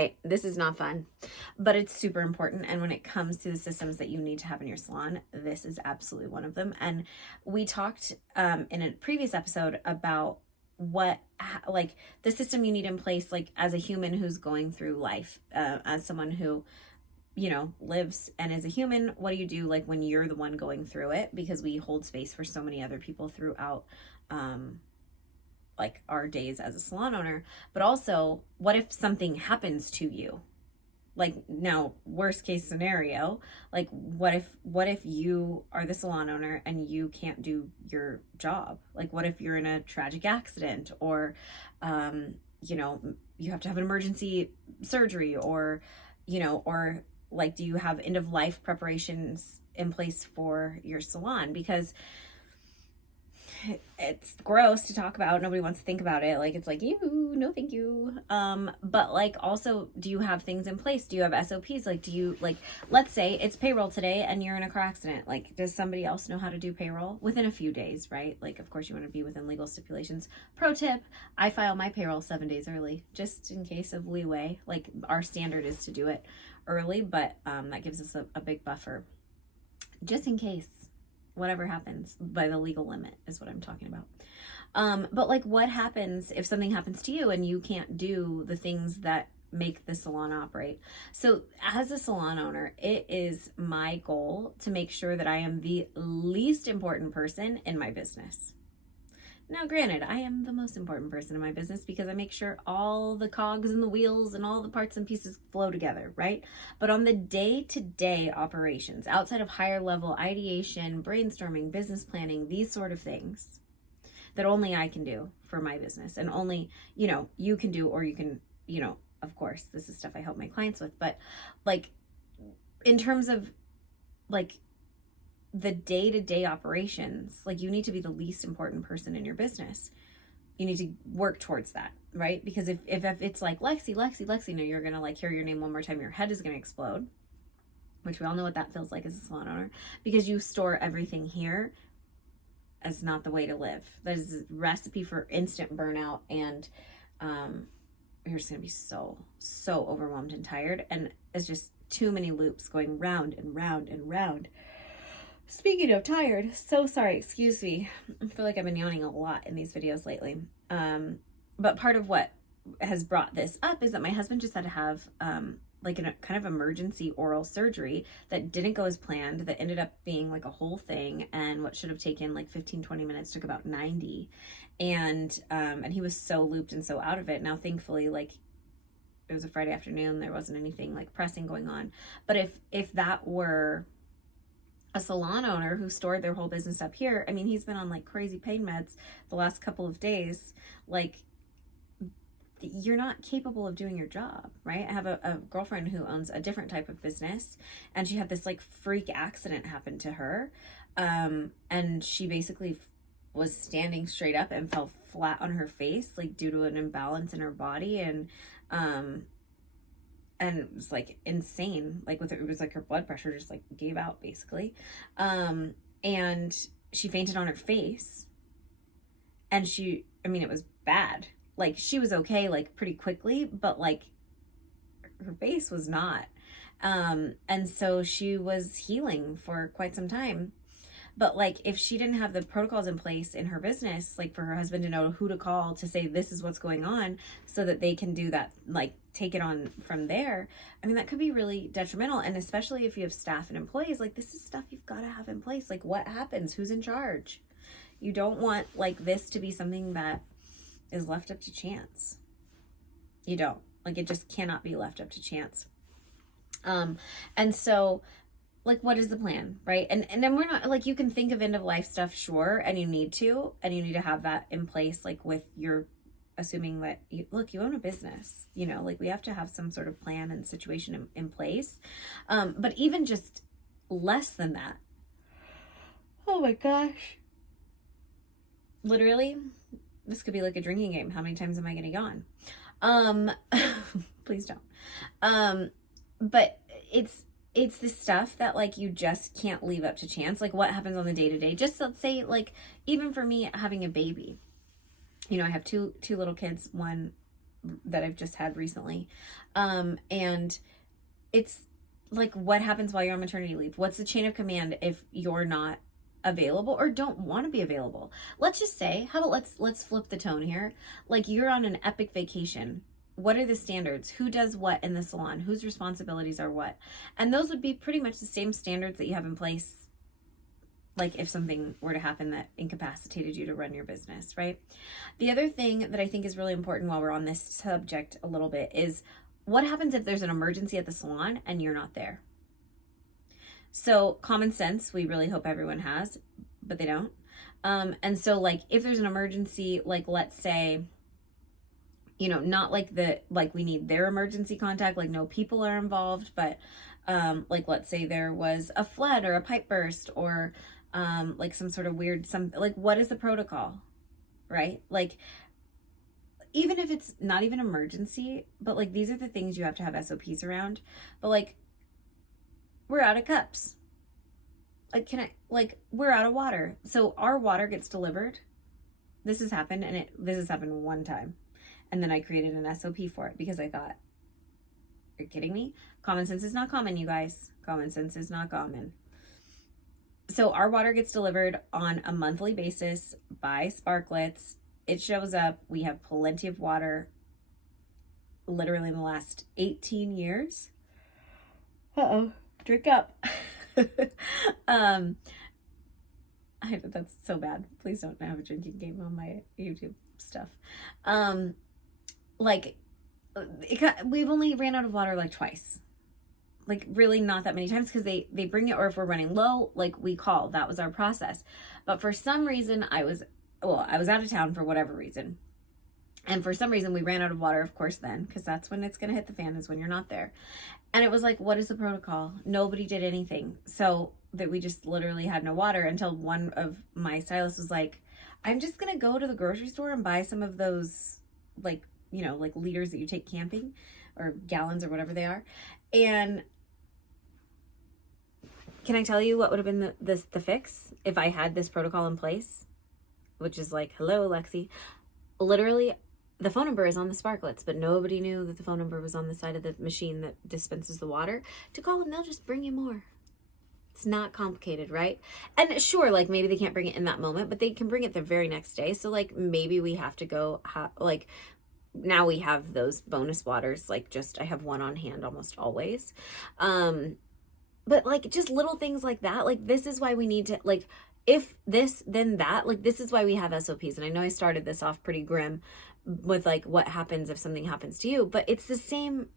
right? This is not fun, but it's super important. And when it comes to the systems that you need to have in your salon, this is absolutely one of them. And we talked in a previous episode about like the system you need in place, like as a human who's going through life, as someone who, lives and is a human. What do you do like when you're the one going through it? Because we hold space for so many other people throughout like our days as a salon owner. But also, what if something happens to you? Like, now, worst case scenario, like what if you are the salon owner and you can't do your job? Like, what if you're in a tragic accident, or you have to have an emergency surgery, or or like, do you have end of life preparations in place for your salon? Because it's gross to talk about. Nobody wants to think about it. Like, it's like, ew, no thank you. But like, also, do you have things in place? Do you have SOPs? Like, do you, like, let's say it's payroll today and you're in a car accident. Like, does somebody else know how to do payroll within a few days, right? Like, of course you want to be within legal stipulations. Pro tip, I file my payroll 7 days early, just in case of leeway. Like, our standard is to do it early, but that gives us a big buffer just in case whatever happens by the legal limit is what I'm talking about. But like, what happens if something happens to you and you can't do the things that make the salon operate? So as a salon owner, it is my goal to make sure that I am the least important person in my business. Now, granted, I am the most important person in my business because I make sure all the cogs and the wheels and all the parts and pieces flow together, right? But on the day-to-day operations, outside of higher level ideation, brainstorming, business planning, these sort of things that only I can do for my business, and only, you can do, or you can, of course, this is stuff I help my clients with, but like, in terms of like the day-to-day operations, like, you need to be the least important person in your business. You need to work towards that, right? Because if it's like Lexi, no, you're gonna like hear your name one more time, your head is gonna explode, which we all know what that feels like as a salon owner, because you store everything here as not the way to live. That is a recipe for instant burnout, and you're just gonna be so overwhelmed and tired, and it's just too many loops going round and round and round. Speaking of tired, so sorry, excuse me. I feel like I've been yawning a lot in these videos lately. But part of what has brought this up is that my husband just had to have like a kind of emergency oral surgery that didn't go as planned, that ended up being like a whole thing, and what should have taken like 15-20 minutes took about 90. And he was so looped and so out of it. Now, thankfully, like, it was a Friday afternoon, there wasn't anything like pressing going on. But if that were a salon owner who stored their whole business up here, I mean, he's been on like crazy pain meds the last couple of days. Like, you're not capable of doing your job, right? I have a girlfriend who owns a different type of business, and she had this like freak accident happen to her. And she basically was standing straight up and fell flat on her face, like due to an imbalance in her body. And it was like insane. Like, it was like her blood pressure just like gave out basically. And she fainted on her face, and it was bad. Like, she was okay, like, pretty quickly, but like her face was not. And so she was healing for quite some time. But like, if she didn't have the protocols in place in her business, like for her husband to know who to call to say this is what's going on, so that they can do that, like take it on from there, I mean, that could be really detrimental. And especially if you have staff and employees, like, this is stuff you've got to have in place. Like, what happens? Who's in charge? You don't want like this to be something that is left up to chance. You don't. Like, it just cannot be left up to chance. And so, like, what is the plan, right? And then we're not, like, you can think of end of life stuff, sure, and you need to have that in place, like, with your, assuming that you own a business, like, we have to have some sort of plan and situation in place. But even just less than that, oh my gosh, literally, this could be like a drinking game. How many times am I going to yawn? Please don't. But it's the stuff that, like, you just can't leave up to chance. Like, what happens on the day-to-day? Just let's say, like, even for me having a baby, I have two little kids, one that I've just had recently. And it's like, what happens while you're on maternity leave? What's the chain of command if you're not available or don't want to be available? Let's just say, how about let's flip the tone here. Like, you're on an epic vacation. What are the standards? Who does what in the salon? Whose responsibilities are what? And those would be pretty much the same standards that you have in place, like if something were to happen that incapacitated you to run your business, right? The other thing that I think is really important while we're on this subject a little bit is, what happens if there's an emergency at the salon and you're not there? So common sense, we really hope everyone has, but they don't. And so like, if there's an emergency, like let's say, you know, not like we need their emergency contact, like no people are involved, but like let's say there was a flood or a pipe burst or like some sort of weird, like what is the protocol, right? Like, even if it's not even emergency, but like these are the things you have to have SOPs around. But like, we're out of cups. Like, we're out of water. So our water gets delivered. This has happened, and this has happened one time. And then I created an SOP for it because I thought, you're kidding me? Common sense is not common, you guys. Common sense is not common. So our water gets delivered on a monthly basis by Sparklets. It shows up. We have plenty of water literally in the last 18 years. Uh-oh, drink up. That's so bad. Please don't have a drinking game on my YouTube stuff. We've only ran out of water like twice. Like really not that many times, because they bring it, or if we're running low, like we call. That was our process. But for some reason I was out of town for whatever reason. And for some reason we ran out of water, of course, then, because that's when it's going to hit the fan, is when you're not there. And it was like, what is the protocol? Nobody did anything. So that we just literally had no water until one of my stylists was like, I'm just going to go to the grocery store and buy some of those, like, you know, like liters that you take camping, or gallons or whatever they are. And can I tell you what would have been the fix if I had this protocol in place? Which is like, hello, Lexi. Literally, the phone number is on the Sparklets, but nobody knew that the phone number was on the side of the machine that dispenses the water. To call them, they'll just bring you more. It's not complicated, right? And sure, like maybe they can't bring it in that moment, but they can bring it the very next day. So like maybe we have to go, like now we have those bonus waters, like just, I have one on hand almost always. But like just little things like that, like this is why we need to, like, if this, then that, like, this is why we have SOPs. And I know I started this off pretty grim with like, what happens if something happens to you, but it's the same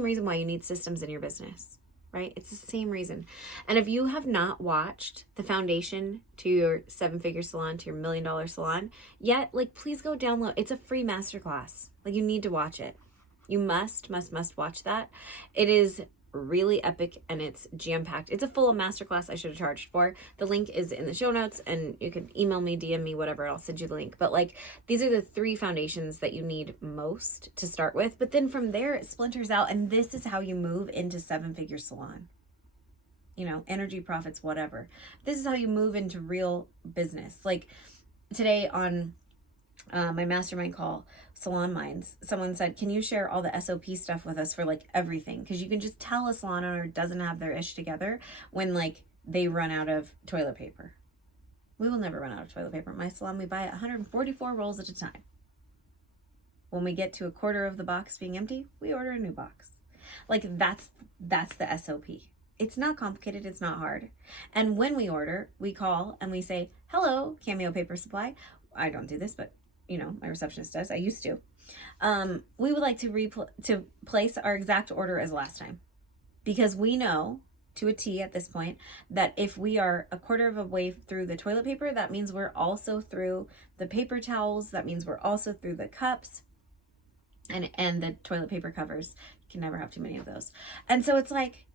reason why you need systems in your business, right? It's the same reason. And if you have not watched the foundation to your 7-figure salon, to your $1 million salon yet, like, please go download. It's a free masterclass. Like, you need to watch it. You must watch that. It is really epic and it's jam-packed. It's a full masterclass I should have charged for. The link is in the show notes, and you can email me, DM me, whatever, I'll send you the link. But like, these are the 3 foundations that you need most to start with. But then from there it splinters out, and this is how you move into 7-figure salon. You know, energy, profits, whatever. This is how you move into real business. Like today on my mastermind call, Salon Minds, someone said, can you share all the SOP stuff with us for like everything? Because you can just tell a salon owner doesn't have their ish together when like they run out of toilet paper. We will never run out of toilet paper. At my salon, we buy 144 rolls at a time. When we get to a quarter of the box being empty, we order a new box. Like that's the SOP. It's not complicated. It's not hard. And when we order, we call and we say, hello, Cameo Paper Supply. I don't do this, but you know, my receptionist does. I used to. We would like to place our exact order as last time, because we know to a T at this point that if we are a quarter of a way through the toilet paper, that means we're also through the paper towels. That means we're also through the cups and the toilet paper covers. You can never have too many of those. And so it's like,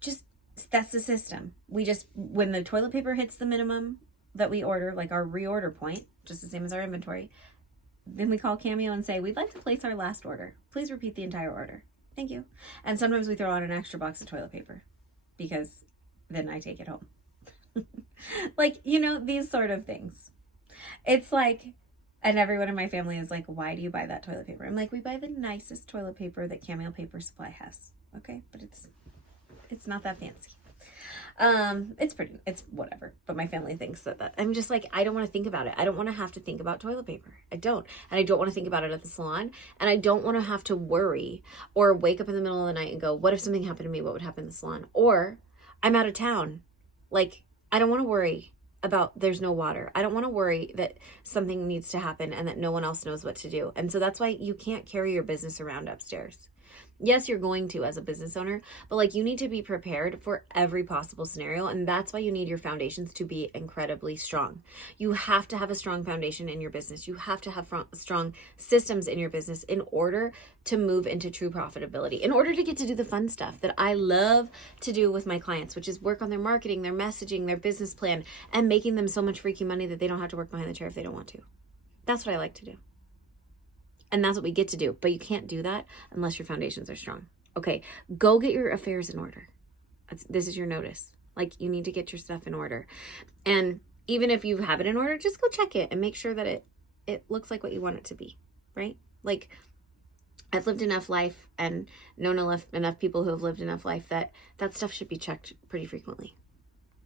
just, that's the system. We just, when the toilet paper hits the minimum that we order, like our reorder point, just the same as our inventory, then we call Cameo and say, we'd like to place our last order. Please repeat the entire order. Thank you. And sometimes we throw out an extra box of toilet paper because then I take it home. Like, you know, these sort of things. It's like, And everyone in my family is like, why do you buy that toilet paper? I'm like, we buy the nicest toilet paper that Cameo Paper Supply has. Okay, but it's not that fancy. It's whatever. But my family thinks that I'm just like, I don't want to think about it. I don't want to have to think about toilet paper. I don't. And I don't want to think about it at the salon. And I don't want to have to worry or wake up in the middle of the night and go, what if something happened to me? What would happen in the salon? Or I'm out of town. Like, I don't want to worry about there's no water. I don't want to worry that something needs to happen and that no one else knows what to do. And so that's why you can't carry your business around upstairs. Yes, you're going to as a business owner, but like you need to be prepared for every possible scenario. And that's why you need your foundations to be incredibly strong. You have to have a strong foundation in your business. You have to have strong systems in your business in order to move into true profitability, in order to get to do the fun stuff that I love to do with my clients, which is work on their marketing, their messaging, their business plan, and making them so much freaking money that they don't have to work behind the chair if they don't want to. That's what I like to do. And that's what we get to do. But you can't do that unless your foundations are strong. Okay, go get your affairs in order. This is your notice. Like, you need to get your stuff in order. And even if you have it in order, just go check it and make sure that it looks like what you want it to be, right? Like, I've lived enough life and known enough people who have lived enough life that stuff should be checked pretty frequently.